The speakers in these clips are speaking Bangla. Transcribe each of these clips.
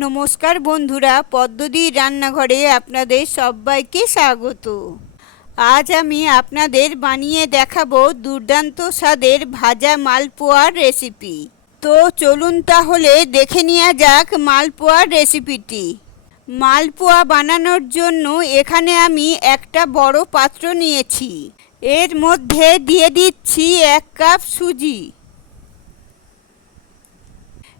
নমস্কার বন্ধুরা, পদ্মদির রান্নাঘরে আপনাদের সবাইকে স্বাগত। আজ আমি আপনাদের বানিয়ে দেখাবো দুর্দান্ত স্বাদের ভাজা মালপোয়ার রেসিপি। তো চলুন তাহলে দেখে নেওয়া যাক মালপোয়ার রেসিপিটি। মালপোয়া বানানোর জন্য এখানে আমি একটা বড় পাত্র নিয়েছি। এর মধ্যে দিয়ে দিচ্ছি এক কাপ সুজি।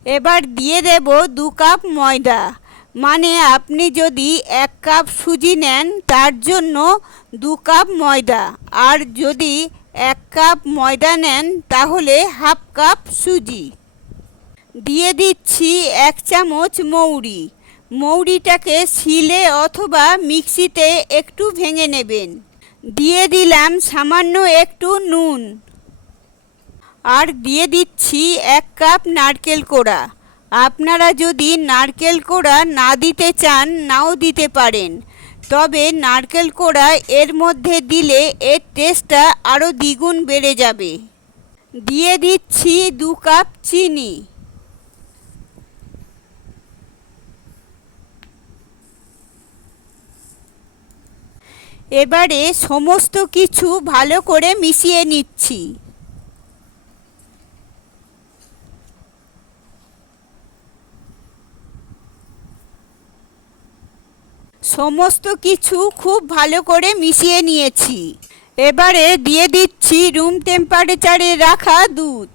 এবার দিয়ে দেব দু কাপ ময়দা। মানে আপনি যদি এক কাপ সুজি নেন, তার জন্য দু কাপ ময়দা। আর যদি এক কাপ ময়দা নেন, তাহলে হাফ কাপ সুজি। দিয়ে দিচ্ছি এক চামচ মৌরি। মৌরিটাকে শিলে অথবা মিক্সিতে একটু ভেঙে নেবেন। দিয়ে দিলাম সামান্য একটু নুন। আর দিয়ে দিচ্ছি এক কাপ নারকেল কোড়া। আপনারা যদি নারকেল কোড়া না দিতে চান, নাও দিতে পারেন। তবে নারকেল কোড়া এর মধ্যে দিলে এর টেস্টটা আরও দ্বিগুণ বেড়ে যাবে। দিয়ে দিচ্ছি দু কাপ চিনি। এবারে সমস্ত কিছু ভালো করে মিশিয়ে নিচ্ছি। সমস্ত কিছু খুব ভালো করে মিশিয়ে নিয়েছি। এবারে দিয়ে দিচ্ছি রুম টেম্পারেচারে রাখা দুধ।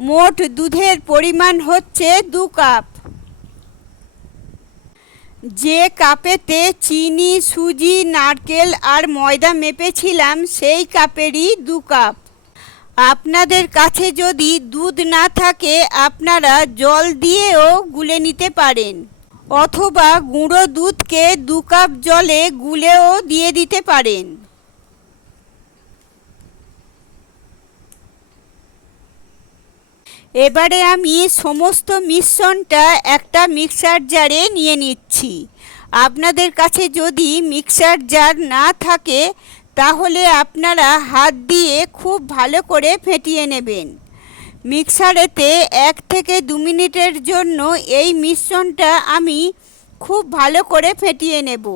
মোট দুধের পরিমাণ হচ্ছে দু কাপ। যে কাপেতে চিনি, সুজি, নারকেল আর ময়দা মেপেছিলাম, সেই কাপেরই দু কাপ। আপনাদের কাছে যদি দুধ না থাকে, আপনারা জল দিয়েও গুলে নিতে পারেন। অথবা গুঁড়ো দুধকে দু কাপ জলে গুলেও দিয়ে দিতে পারেন। এবারে আমি সমস্ত মিশ্রণটা একটা মিক্সার জারে নিয়ে নিচ্ছি। আপনাদের কাছে যদি মিক্সার জার না থাকে, তাহলে আপনারা হাত দিয়ে খুব ভালো করে ফেটিয়ে নেবেন। মিক্সারেতে এক থেকে দু মিনিটের জন্য এই মিশ্রণটা আমি খুব ভালো করে ফেটিয়ে নেব।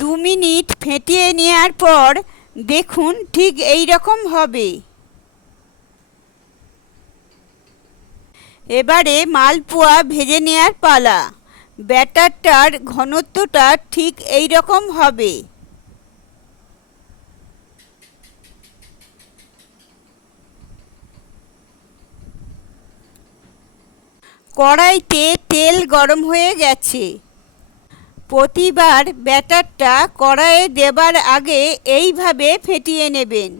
দু মিনিট ফেটিয়ে নেওয়ার পর দেখুন ঠিক এই রকম হবে। এবারে মালপোয়া ভেজে নেওয়ার পালা। ব্যাটারটার ঘনত্বটা ঠিক এই রকম হবে। কড়াইতে তেল গরম হয়ে গেছে। প্রতিবার ব্যাটারটা কড়াইয়ে দেবার আগে এইভাবে ফেটিয়ে নেবেন।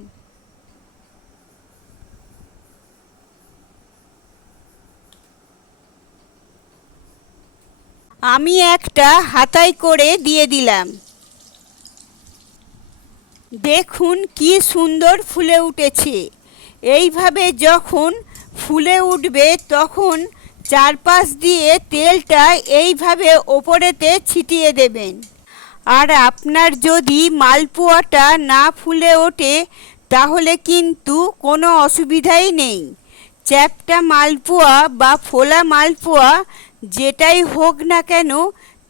আমি একটা হাতায় করে দিয়ে দিলাম। দেখুন কি সুন্দর ফুলে উঠেছে। এইভাবে যখন ফুলে উঠবে তখন চারপাশ দিয়ে তেলটা এইভাবে ওপরেতে ছিটিয়ে দেবেন। আর আপনার যদি মালপোয়াটা না ফুলে ওঠে, তাহলে কিন্তু কোনো অসুবিধাই নেই। চ্যাপটা মালপোয়া বা ফোলা মালপোয়া যেটাই হোক না কেন,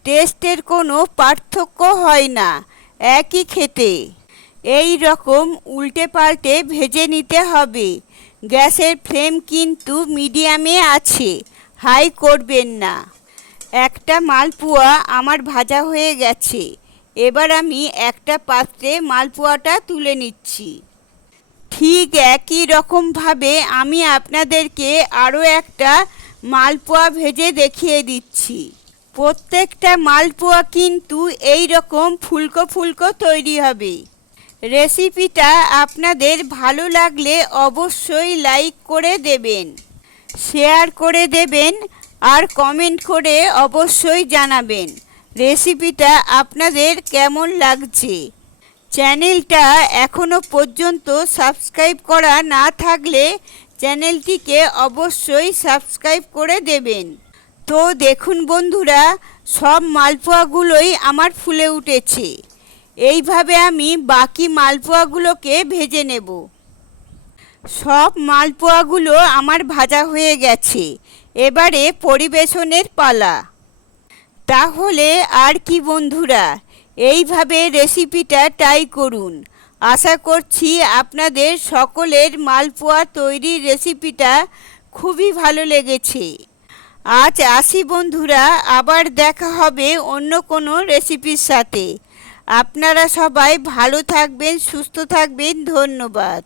টেস্টের কোনো পার্থক্য হয় না, একই খেতে। এই রকম উল্টে পাল্টে ভেজে নিতে হবে। গ্যাসের ফ্লেম কিন্তু মিডিয়ামে আছে। হাই করবেন না। একটা মালপোয়া আমার ভাজা হয়ে গেছে। এবার আমি একটা পাত্রে মালপোয়াটা তুলে নিচ্ছি। ঠিক একই রকমভাবে আমি আপনাদেরকে আরও একটা মালপোয়া ভেজে দেখিয়ে দিচ্ছি। প্রত্যেকটা মালপোয়া কিন্তু এই রকম ফুলকো ফুলকো তৈরি হবে। রেসিপিটা আপনাদের ভালো লাগলে অবশ্যই লাইক করে দেবেন। শেয়ার করে দেবেন আর কমেন্ট করে অবশ্যই জানাবেন। রেসিপিটা আপনাদের কেমন লাগছে? চ্যানেলটা এখনও পর্যন্ত সাবস্ক্রাইব করা না থাকলে চ্যানেলটিকে অবশ্যই সাবস্ক্রাইব করে দেবেন। তো দেখুন বন্ধুরা, সব মালপোয়াগুলোই আমার ফুলে উঠেছে। এইভাবে আমি বাকি মালপোয়াগুলোকে ভেজে নেব। সব মালপোয়াগুলো আমার ভাজা হয়ে গেছে। এবারে পরিবেশনের পালা। তাহলে আর কি বন্ধুরা, এইভাবে রেসিপিটা ট্রাই করুন। আশা করছি আপনাদের সকলের মালপোয়া তৈরির রেসিপিটা খুবই ভালো লেগেছে। আজ আসি বন্ধুরা, আবার দেখা হবে অন্য কোনো রেসিপির সাথে। আপনারা সবাই ভালো থাকবেন, সুস্থ থাকবেন, ধন্যবাদ।